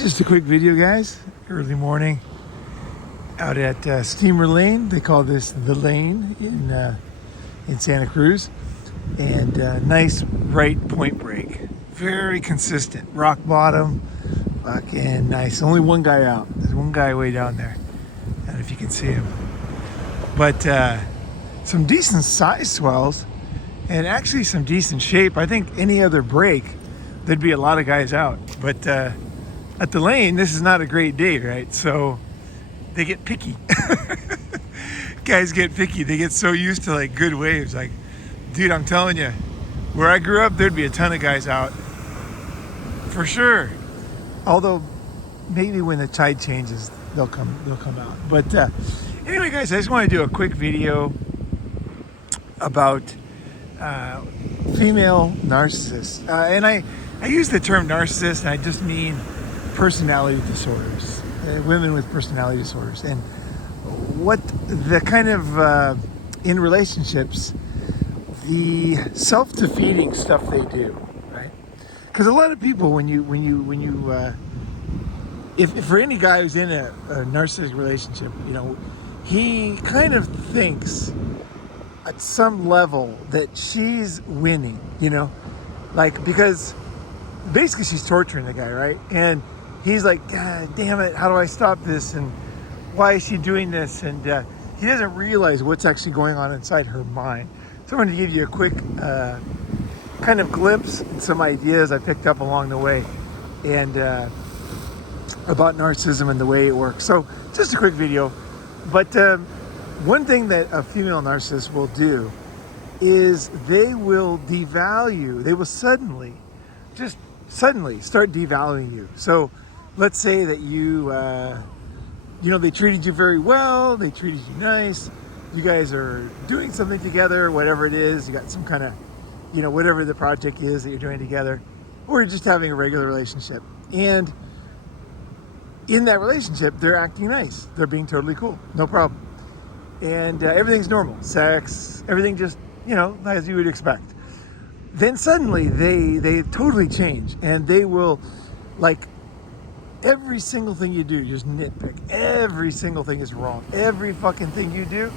Just a quick video, guys. Early morning out at Steamer Lane. They call this the Lane in Santa Cruz. And nice right point break. Very consistent. Rock bottom. Fucking nice. Only one guy out. There's one guy way down there. I don't know if you can see him. But some decent size swells. And actually some decent shape. I think any other break, there'd be a lot of guys out. But at the Lane, this is not a great day, right? So they get picky. Guys get picky. They get so used to like good waves. Like, dude, I'm telling you, where I grew up, there'd be a ton of guys out for sure. Although maybe when the tide changes, they'll come out. But anyway, guys, I just want to do a quick video about female narcissists. And I use the term narcissist, and I just mean personality disorders, women with personality disorders, and what the kind of in relationships, the self-defeating stuff they do, right? Because a lot of people, when you if for any guy who's in a narcissistic relationship, you know, he kind of thinks at some level that she's winning, you know, like, because basically she's torturing the guy, right? And he's like, God damn it, how do I stop this? And why is she doing this? And he doesn't realize what's actually going on inside her mind. So I'm going to give you a quick kind of glimpse and some ideas I picked up along the way, and about narcissism and the way it works. So just a quick video. But one thing that a female narcissist will do is they will devalue, they will suddenly start devaluing you. So let's say that you know, they treated you very well, they treated you nice, you guys are doing something together, whatever it is, you got some kind of, you know, whatever the project is that you're doing together, or you're just having a regular relationship. And in that relationship, they're acting nice. They're being totally cool, no problem. And everything's normal, sex, everything just, you know, as you would expect. Then suddenly they totally change, and they will, like, every single thing you do, just nitpick. Every single thing is wrong. Every fucking thing you do.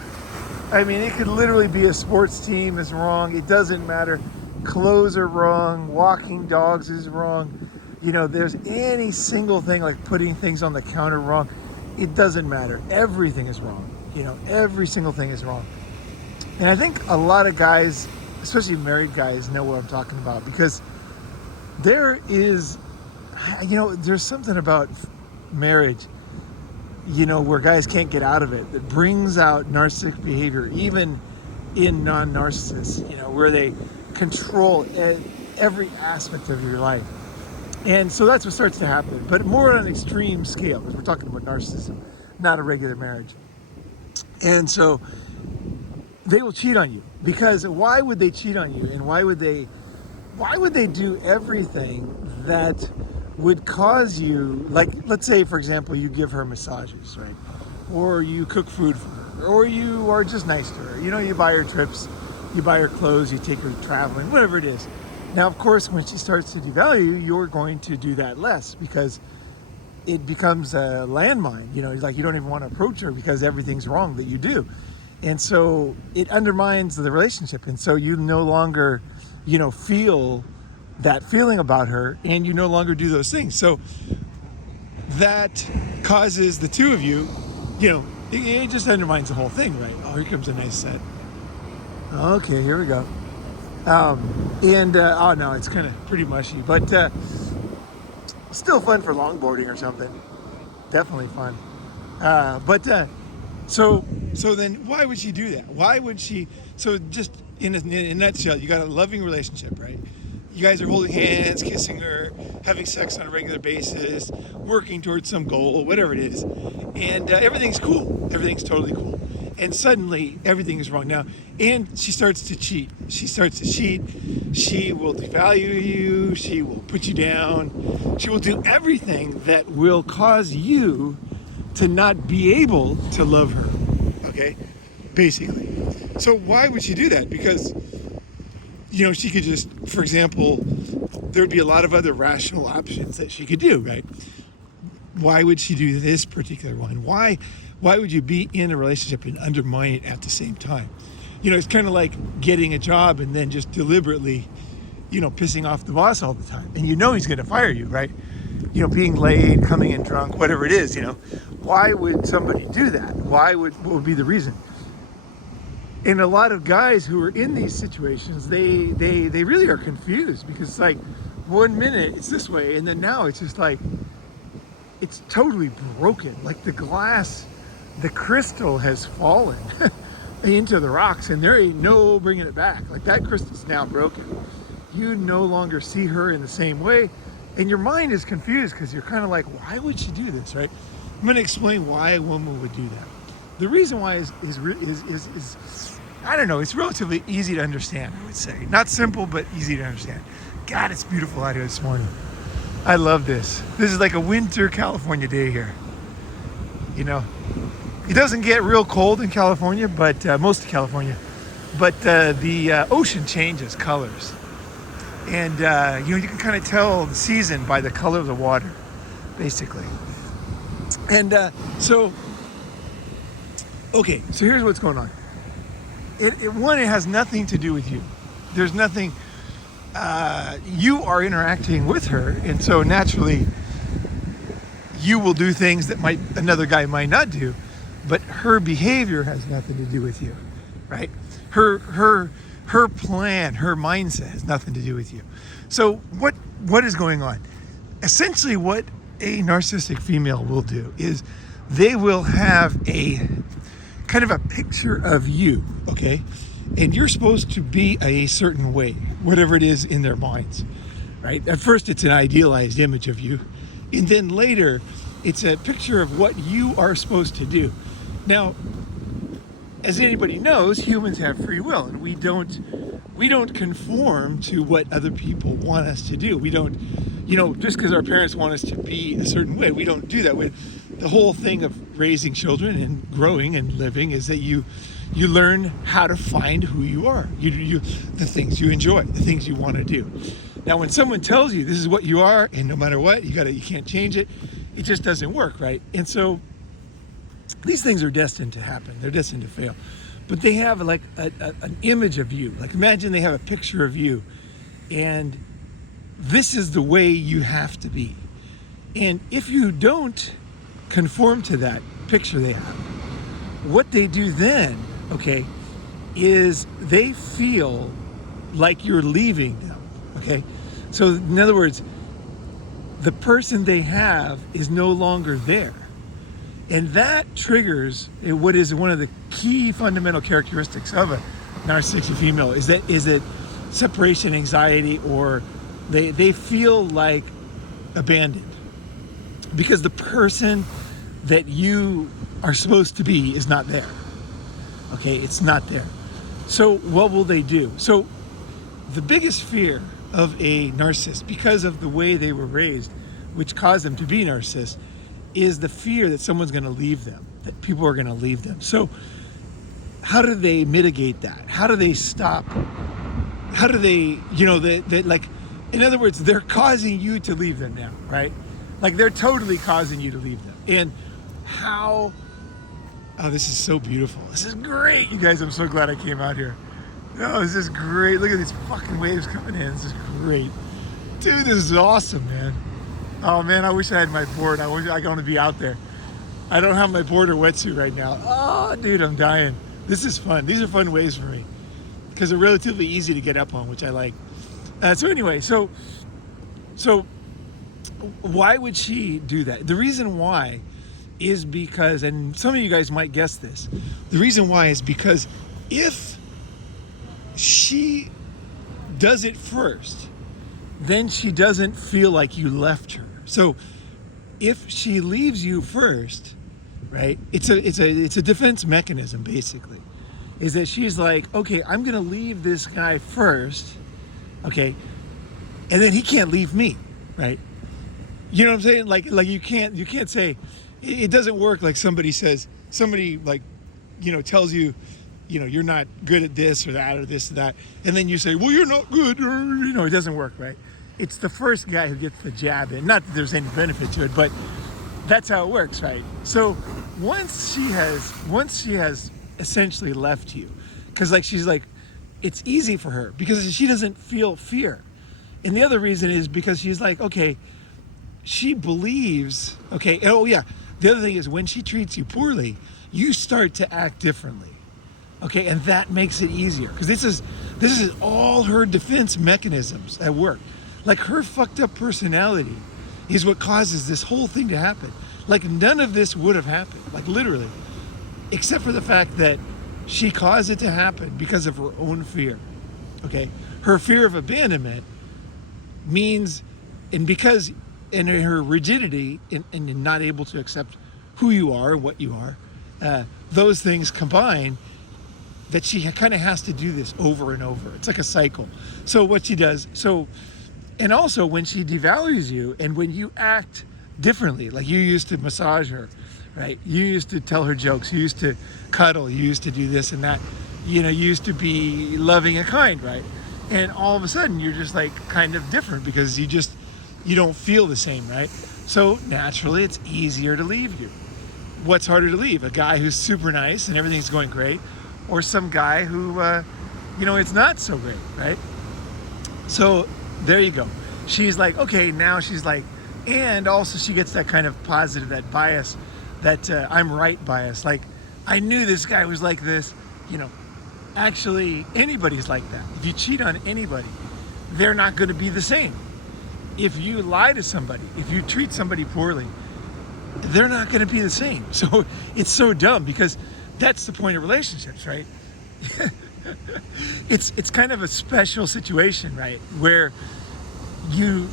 I mean, it could literally be a sports team is wrong. It doesn't matter. Clothes are wrong. Walking dogs is wrong. You know, there's any single thing, like putting things on the counter wrong. It doesn't matter. Everything is wrong. You know, every single thing is wrong. And I think a lot of guys, especially married guys, know what I'm talking about, because there is, you know, there's something about marriage, you know, where guys can't get out of it, that brings out narcissistic behavior, even in non-narcissists, you know, where they control every aspect of your life. And so that's what starts to happen, but more on an extreme scale, because we're talking about narcissism, not a regular marriage. And so they will cheat on you, because why would they cheat on you? And why would they do everything that would cause you, like, let's say, for example, you give her massages, right? Or you cook food for her, or you are just nice to her. You know, you buy her trips, you buy her clothes, you take her traveling, whatever it is. Now, of course, when she starts to devalue, you're going to do that less, because it becomes a landmine. You know, like, you don't even want to approach her because everything's wrong that you do. And so it undermines the relationship. And so you no longer, you know, feel that feeling about her, and you no longer do those things. So that causes the two of you, you know, it just undermines the whole thing, right? Oh, here comes a nice set. Okay, here we go. Oh no, it's kind of pretty mushy, but still fun for longboarding or something. Definitely fun. So then why would she do that? Why would she? So just in a nutshell, you got a loving relationship, right? You guys are holding hands, kissing her, having sex on a regular basis, working towards some goal, whatever it is. And everything's cool. Everything's totally cool. And suddenly everything is wrong now. And she starts to cheat. She will devalue you. She will put you down. She will do everything that will cause you to not be able to love her. Okay? Basically. So why would she do that? Because, you know, she could just, for example, there'd be a lot of other rational options that she could do, right? Why would she do this particular one? Why would you be in a relationship and undermine it at the same time? It's kind of like getting a job and then just deliberately, pissing off the boss all the time. And he's going to fire you, right? Being late, coming in drunk, whatever it is, Why would somebody do that? What would be the reason? And a lot of guys who are in these situations, they really are confused, because it's like 1 minute it's this way, and then now it's just like, it's totally broken. Like the crystal has fallen into the rocks, and there ain't no bringing it back. Like that crystal's now broken. You no longer see her in the same way, and your mind is confused because you're kind of like, why would she do this, right? I'm going to explain why a woman would do that. The reason why is I don't know, it's relatively easy to understand, I would say. Not simple, but easy to understand. God, it's beautiful out here this morning. I love this. This is like a winter California day here. It doesn't get real cold in California, but most of California. But the ocean changes colors. And, you can kind of tell the season by the color of the water, basically. And so here's what's going on. It has nothing to do with you. There's nothing, you are interacting with her, and so naturally you will do things that another guy might not do, but her behavior has nothing to do with you, right? Her plan, her mindset has nothing to do with you. So what is going on? Essentially what a narcissistic female will do is they will have a kind of a picture of you, okay? And you're supposed to be a certain way, whatever it is in their minds, right? At first, it's an idealized image of you. And then later, it's a picture of what you are supposed to do. Now, as anybody knows, humans have free will, and we don't conform to what other people want us to do. We don't, just because our parents want us to be a certain way, we don't do that. The whole thing of raising children and growing and living is that you learn how to find who you are. You the things you enjoy, the things you want to do. Now, when someone tells you this is what you are, and no matter what, you can't change it, it just doesn't work, right? And so these things are destined to happen. They're destined to fail. But they have like an image of you. Like imagine they have a picture of you, and this is the way you have to be. And if you don't conform to that picture they have, what they do then, okay, is they feel like you're leaving them, okay? So in other words, the person they have is no longer there. And that triggers what is one of the key fundamental characteristics of a narcissistic female is that separation anxiety, or they feel like abandoned because the person that you are supposed to be is not there. Okay, it's not there. So what will they do? So the biggest fear of a narcissist, because of the way they were raised, which caused them to be narcissists, is the fear that someone's going to leave them, that people are going to leave them. So how do they mitigate that? How do they stop? How do they, like, in other words, they're causing you to leave them now, right? Like they're totally causing you to leave them. And how, oh, this is so beautiful. This is great, you guys. I'm so glad I came out here. Oh, this is great. Look at these fucking waves coming in. This is great. Dude, this is awesome, man. Oh man, I wish I had my board. I want to be out there. I don't have my board or wetsuit right now. Oh, dude, I'm dying. This is fun. These are fun waves for me because they're relatively easy to get up on, which I like. So anyway, so why would she do that? The reason why is because, and some of you guys might guess this, the reason why is because if she does it first, then she doesn't feel like you left her. So if she leaves you first, right, it's a defense mechanism, basically, is that she's like, okay, I'm gonna leave this guy first, okay, and then he can't leave me, right? You know what I'm saying? Like you can't say, it doesn't work like somebody like, tells you, you're not good at this or that or this or that, and then you say, well, you're not good, or, it doesn't work, right? It's the first guy who gets the jab in. Not that there's any benefit to it, but That's how it works, right? So once she has essentially left you, because like she's like, it's easy for her because she doesn't feel fear. And the other reason is because she's like, okay, she believes, okay, oh yeah, the other thing is when she treats you poorly, you start to act differently. Okay, and that makes it easier because this is all her defense mechanisms at work. Like her fucked up personality is what causes this whole thing to happen. Like none of this would have happened, like literally, except for the fact that she caused it to happen because of her own fear. Okay, her fear of abandonment means, and because in her rigidity and not able to accept who you are and what you are, those things combine that she kind of has to do this over and over. It's like a cycle. So what she does, and also when she devalues you and when you act differently, like you used to massage her, right? You used to tell her jokes, you used to cuddle, you used to do this and that, you used to be loving and kind, right? And all of a sudden you're just like kind of different because you don't feel the same, right? So naturally it's easier to leave you. What's harder to leave? A guy who's super nice and everything's going great, or some guy who, it's not so great, right? So there you go. She's like, okay, now she's like, and also she gets that kind of positive, that bias, that I'm right bias. Like, I knew this guy was like this, actually anybody's like that. If you cheat on anybody, they're not going to be the same. If you lie to somebody, if you treat somebody poorly, they're not going to be the same. So it's so dumb because that's the point of relationships, right? It's kind of a special situation, right? Where you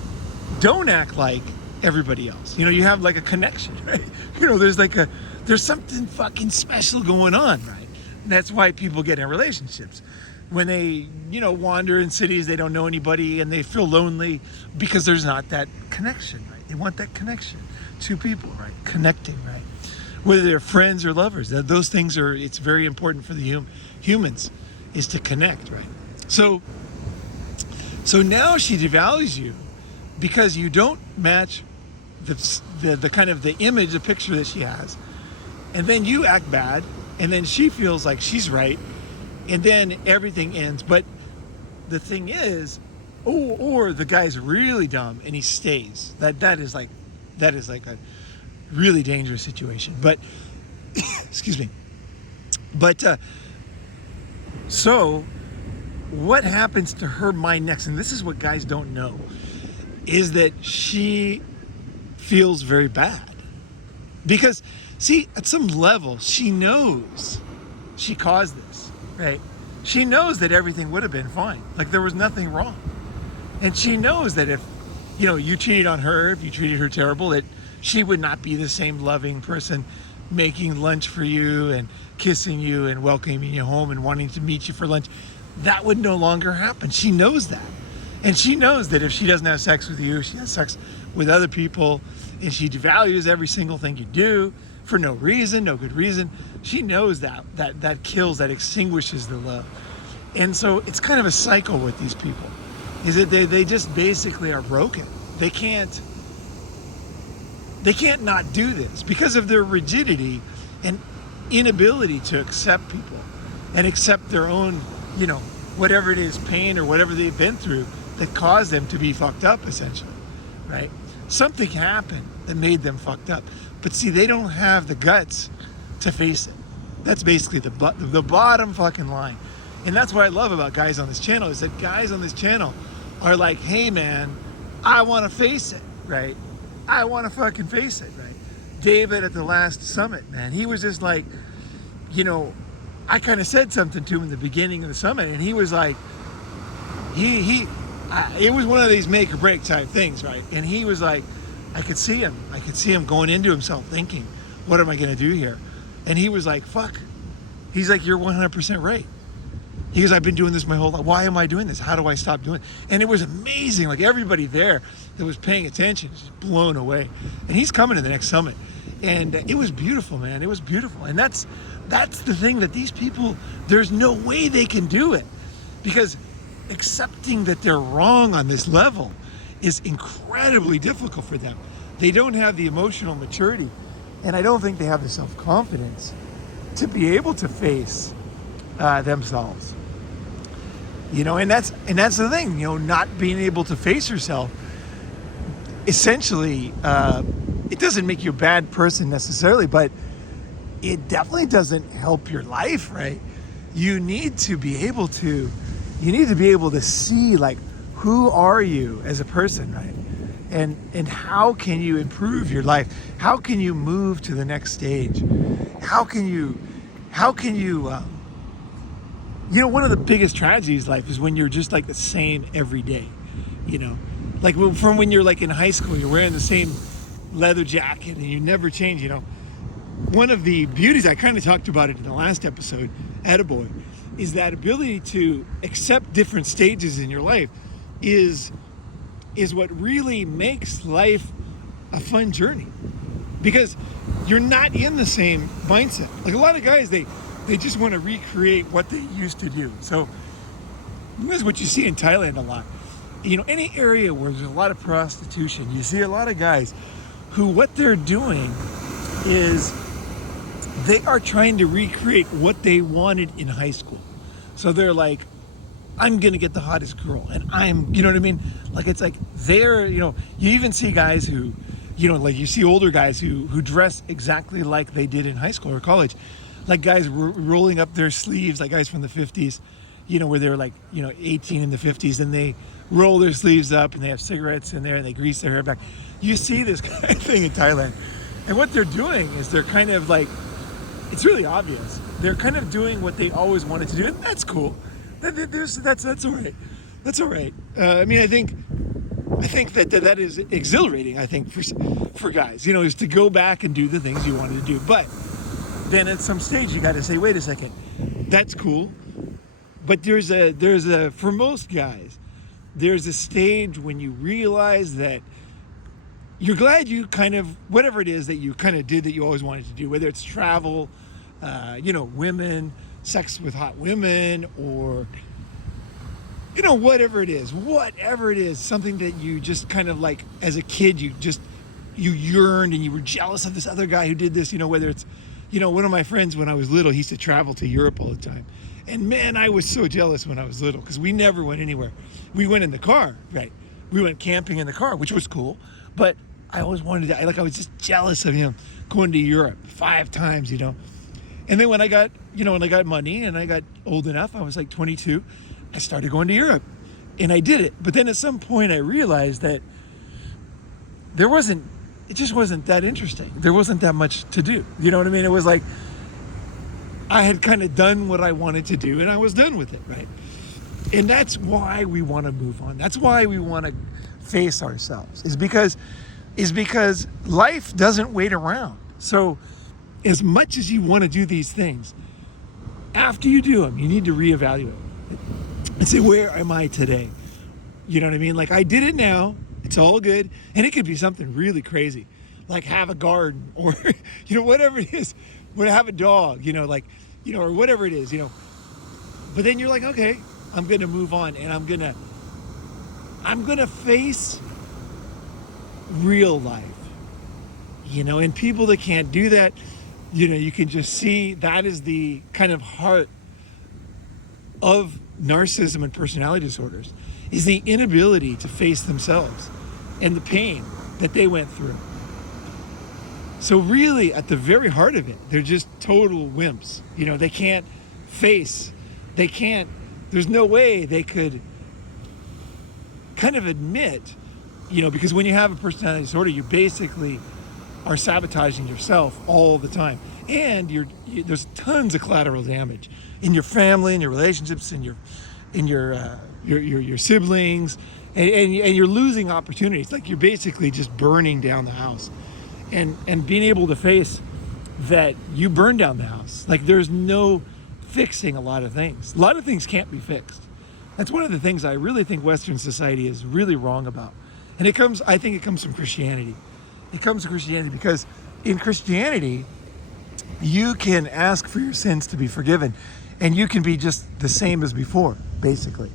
don't act like everybody else. You have like a connection, right? There's something fucking special going on, right? And that's why people get in relationships. When they, wander in cities, they don't know anybody and they feel lonely because there's not that connection, right? They want that connection. Two people, right? Connecting, right? Whether they're friends or lovers, those things it's very important for the humans is to connect, right? So now she devalues you because you don't match the kind of the image, the picture that she has. And then you act bad and then she feels like she's right and then everything ends. But the thing is, or the guy's really dumb and he stays. That is like a really dangerous situation. But excuse me. But so what happens to her mind next, and this is what guys don't know, is that she feels very bad. Because see, at some level she knows she caused this, right? She knows that everything would have been fine, like there was nothing wrong. And she knows that if you cheated on her, if you treated her terrible, that she would not be the same loving person making lunch for you and kissing you and welcoming you home and wanting to meet you for lunch. That would no longer happen. She knows that. And she knows that if she doesn't have sex with you, she has sex with other people, and she devalues every single thing you do for no reason, no good reason. She knows that kills, that extinguishes the love. And so it's kind of a cycle with these people, is that they just basically are broken. They can't not do this because of their rigidity and inability to accept people and accept their own, whatever it is, pain or whatever they've been through that caused them to be fucked up, essentially, right? Something happened that made them fucked up. But see, they don't have the guts to face it. That's basically the bottom fucking line. And that's what I love about guys on this channel, is that guys on this channel are like, hey man, I want to face it, right? I want to fucking face it, right? David at the last summit, man, he was just like, I kind of said something to him in the beginning of the summit, and he was like, it was one of these make or break type things, right? And he was like, I could see him going into himself thinking, what am I going to do here? And he was like, fuck. He's like, you're 100% right. He goes, I've been doing this my whole life. Why am I doing this? How do I stop doing it? And it was amazing. Like everybody there that was paying attention was just blown away. And he's coming to the next summit. And it was beautiful, man. It was beautiful. And that's the thing, that these people, there's no way they can do it, because accepting that they're wrong on this level is incredibly difficult for them. they don't have the emotional maturity, and I don't think they have the self-confidence to be able to face themselves. And that's the thing. Not being able to face yourself, essentially, it doesn't make you a bad person necessarily, but it definitely doesn't help your life, right? You need to be able to see, like, who are you as a person, right? And how can you improve your life? How can you move to the next stage? How can you one of the biggest tragedies in life is when you're just like the same every day. Like from when you're like in high school, you're wearing the same leather jacket and you never change. One of the beauties, I kind of talked about it in the last episode, Attaboy, is that ability to accept different stages in your life is what really makes life a fun journey, because you're not in the same mindset. Like a lot of guys, they just want to recreate what they used to do. So this is what you see in Thailand a lot. Any area where there's a lot of prostitution, you see a lot of guys who, what they're doing is they are trying to recreate what they wanted in high school. So they're like, I'm going to get the hottest girl, and you know what I mean? Like, it's like you even see guys who, like you see older guys who dress exactly like they did in high school or college. Like guys rolling up their sleeves, like guys from the 50s, where they were like, 18 in the 50s, and they roll their sleeves up and they have cigarettes in there and they grease their hair back. You see this kind of thing in Thailand. And what they're doing is they're kind of like, it's really obvious. They're kind of doing what they always wanted to do, and that's cool. That's all right. That's all right. I think that is exhilarating, I think, for guys, is to go back and do the things you wanted to do. But then at some stage you got to say, wait a second, that's cool. But there's a for most guys, there's a stage when you realize that you're glad you kind of, whatever it is that you kind of did that you always wanted to do, whether it's travel, women, sex with hot women, or, whatever it is, something that you just kind of like, as a kid, you yearned and you were jealous of this other guy who did this, whether it's, one of my friends when I was little, he used to travel to Europe all the time. And man, I was so jealous when I was little because we never went anywhere. We went in the car, right? We went camping in the car, which was cool. But I always wanted to, I was just jealous of him going to Europe 5 times, And then when I got money and I got old enough, I was like 22, I started going to Europe and I did it. But then at some point I realized that it just wasn't that interesting. There wasn't that much to do. You know what I mean? It was like, I had kind of done what I wanted to do and I was done with it, right? And that's why we want to move on. That's why we want to face ourselves, is because life doesn't wait around. So as much as you want to do these things, after you do them, you need to reevaluate and say, where am I today? You know what I mean? Like, I did it now. It's all good. And it could be something really crazy, like have a garden or, whatever it is, or have a dog, or whatever it is, But then you're like, okay, I'm going to move on and I'm going to face real life, and people that can't do that, you can just see that is the kind of heart of narcissism and personality disorders, is the inability to face themselves and the pain that they went through. So really, at the very heart of it, they're just total wimps. There's no way they could kind of admit, because when you have a personality disorder, you basically are sabotaging yourself all the time. And there's tons of collateral damage in your family, in your relationships, in your siblings, and you're losing opportunities. Like, you're basically just burning down the house. And being able to face that you burn down the house. Like, there's no fixing a lot of things. A lot of things can't be fixed. That's one of the things I really think Western society is really wrong about. And I think it comes from Christianity. It comes from Christianity because in Christianity, you can ask for your sins to be forgiven and you can be just the same as before, basically.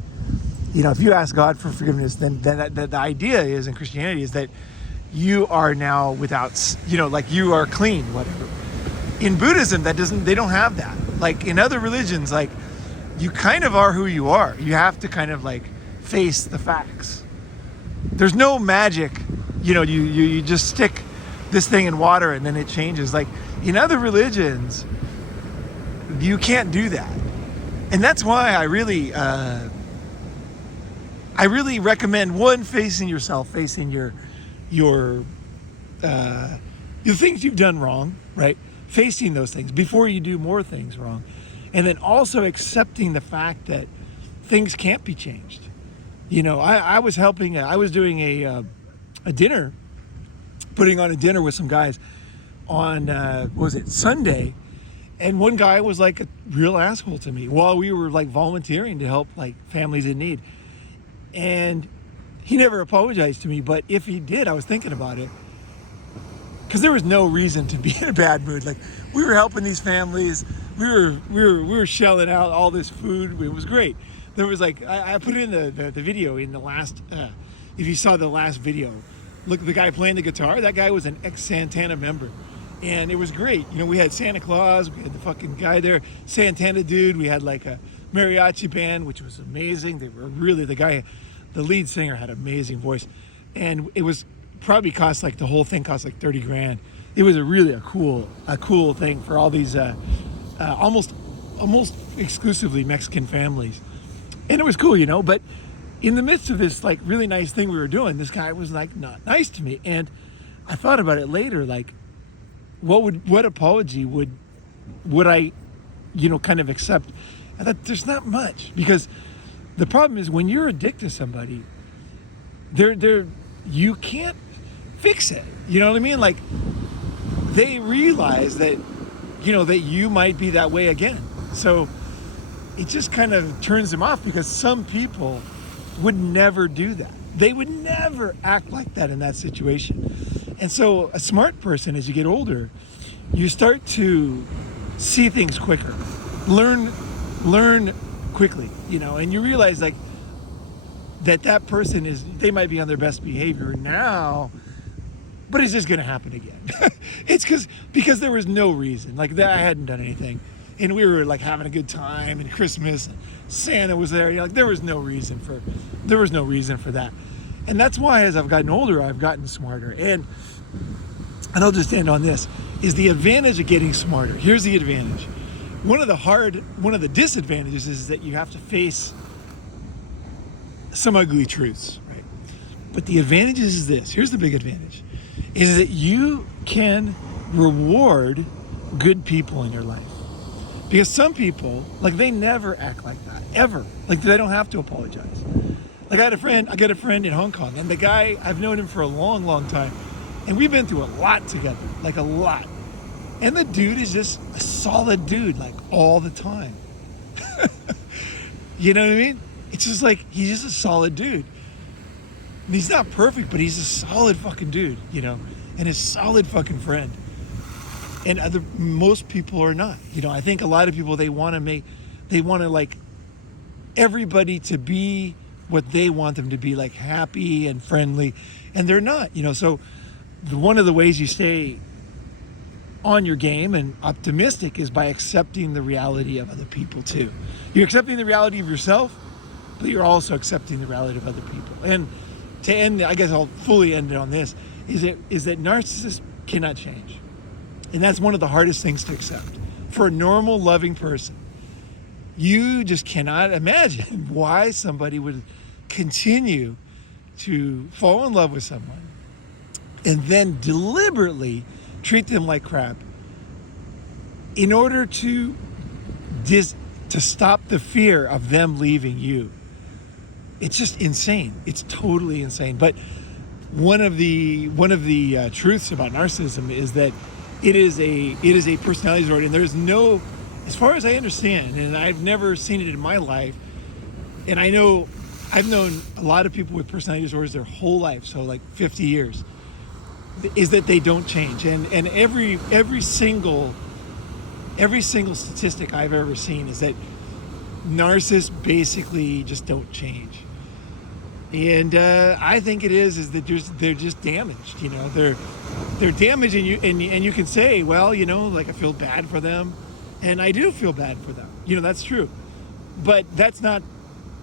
If you ask God for forgiveness, then the idea is in Christianity is that you are now without, like you are clean, whatever. In Buddhism, they don't have that. Like in other religions, like you kind of are who you are. You have to kind of like face the facts. There's no magic, you just stick this thing in water and then it changes. Like in other religions, you can't do that. And that's why I really recommend, one, facing yourself, facing your the things you've done wrong, right? Facing those things before you do more things wrong. And then also accepting the fact that things can't be changed. I was doing a dinner, putting on a dinner with some guys on, Sunday? And one guy was like a real asshole to me while we were like volunteering to help like families in need. And he never apologized to me, but if he did, I was thinking about it. Because there was no reason to be in a bad mood. Like we were helping these families, we were shelling out all this food. It was great. There was like I put in the video in the last. If you saw the last video, look at the guy playing the guitar. That guy was an ex-Santana member, and it was great. We had Santa Claus, we had the fucking guy there, Santana dude. We had like a mariachi band, which was amazing. They were really the lead singer had an amazing voice, and it was. Probably cost like the whole thing cost like $30,000. It was a cool thing for all these almost exclusively Mexican families, and it was cool, But in the midst of this like really nice thing we were doing, this guy was like not nice to me, and I thought about it later. Like, what apology would I, kind of accept? I thought there's not much, because the problem is when you're addicted to somebody, you can't fix it. You know what I mean? Like they realize that, that you might be that way again. So it just kind of turns them off, because some people would never do that. They would never act like that in that situation. And so a smart person, as you get older, you start to see things quicker, learn quickly, and you realize like that person they might be on their best behavior now, but it's just going to happen again. It's because there was no reason. Like that, I hadn't done anything, and we were like having a good time, and Christmas, and Santa was there. Like there was no reason for that, and that's why as I've gotten older, I've gotten smarter. And I'll just end on this: is the advantage of getting smarter. Here's the advantage. One of the disadvantages is that you have to face some ugly truths, right? But the advantage is this. Here's the big advantage, is that you can reward good people in your life. Because some people, like they never act like that, ever. Like they don't have to apologize. Like I got a friend in Hong Kong, and the guy, I've known him for a long, long time, and we've been through a lot together, like a lot. And the dude is just a solid dude, like all the time. You know what I mean? It's just like, he's just a solid dude. And he's not perfect, but he's a solid fucking dude, and a solid fucking friend. And most people are not. I think a lot of people, they want to like everybody to be what they want them to be, like happy and friendly, and they're not, so one of the ways you stay on your game and optimistic is by accepting the reality of other people too. You're accepting the reality of yourself, but you're also accepting the reality of other people. And to end, I guess I'll fully end it on this, is that narcissists cannot change. And that's one of the hardest things to accept. For a normal, loving person, you just cannot imagine why somebody would continue to fall in love with someone and then deliberately treat them like crap in order to stop the fear of them leaving you. It's just insane. It's totally insane. But one of the truths about narcissism is that it is a personality disorder, and there's no, as far as I understand, and I've never seen it in my life, and I've known a lot of people with personality disorders their whole life, so like 50 years, is that they don't change. And every single statistic I've ever seen is that narcissists basically just don't change. And I think it is that they're just damaged. You know, they're damaged, and you can say, well, you know, like I feel bad for them, and I do feel bad for them. You know, that's true, but that's not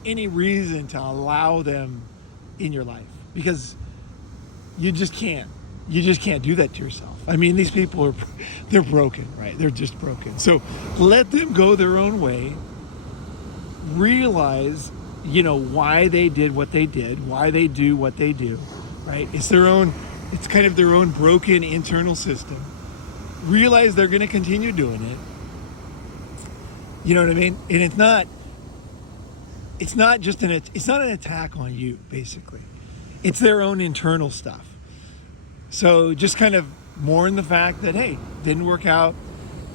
any reason to allow them in your life, because you just can't do that to yourself. I mean, these people they're broken, right? They're just broken. So let them go their own way. Realize, you know, why they did what they did, why they do what they do, right? It's kind of their own broken internal system. Realize they're going to continue doing it. You know what I mean? And it's not an attack on you, basically. It's their own internal stuff. So just kind of mourn the fact that, hey, didn't work out.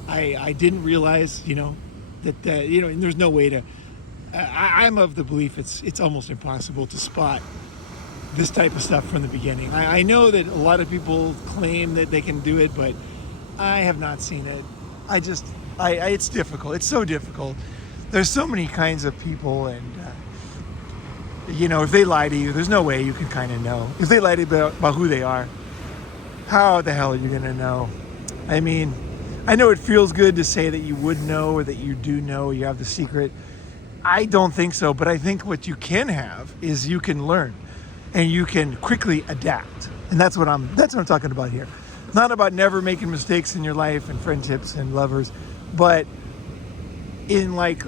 I didn't realize, you know, that you know, and there's no way to. I'm of the belief it's almost impossible to spot this type of stuff from the beginning. I know that a lot of people claim that they can do it, but I have not seen it. It's difficult. It's so difficult. There's so many kinds of people, and you know, if they lie to you, there's no way you can kind of know. If they lie to you about who they are, how the hell are you gonna know? I mean, I know it feels good to say that you would know, or that you do know, you have the secret. I don't think so, but I think what you can have is you can learn, and you can quickly adapt. And that's what I'm talking about here. It's not about never making mistakes in your life and friendships and lovers, but in like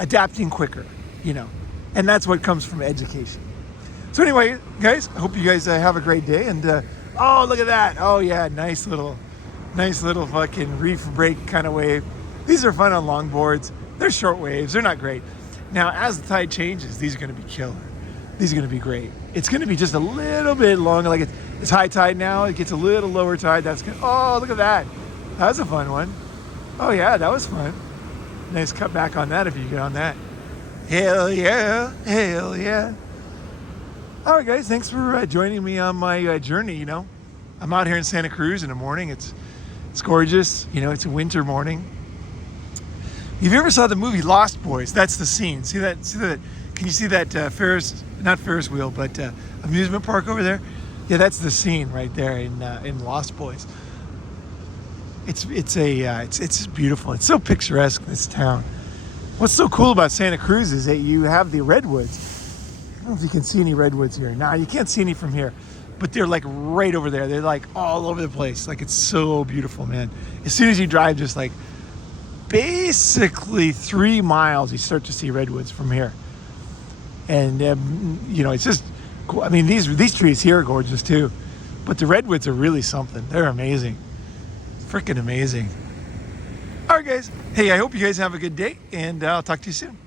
adapting quicker, you know. And that's what comes from education. So anyway, guys, I hope you guys have a great day. And oh, look at that. Oh yeah, nice little fucking reef break kind of wave. These are fun on longboards. They're short waves. They're not great. Now, as the tide changes, these are going to be killer. These are going to be great. It's going to be just a little bit longer. Like it's high tide now. It gets a little lower tide. That's good. Oh, look at that. That was a fun one. Oh yeah, that was fun. Nice cut back on that if you get on that. Hell yeah. Hell yeah. All right, guys. Thanks for joining me on my journey. You know, I'm out here in Santa Cruz in the morning. It's gorgeous. You know, it's a winter morning. If you ever saw the movie Lost Boys, that's the scene. See that? Can you see that not Ferris wheel, but amusement park over there? Yeah, that's the scene right there in Lost Boys. It's beautiful. It's so picturesque, this town. What's so cool about Santa Cruz is that you have the redwoods. I don't know if you can see any redwoods here. Nah, you can't see any from here, but they're like right over there. They're like all over the place. Like, it's so beautiful, man. As soon as you drive just like basically 3 miles, you start to see redwoods from here. And you know, it's just cool. I mean, these trees here are gorgeous too, but the redwoods are really something. They're amazing. Freaking amazing. All right, guys. Hey, I hope you guys have a good day, and I'll talk to you soon.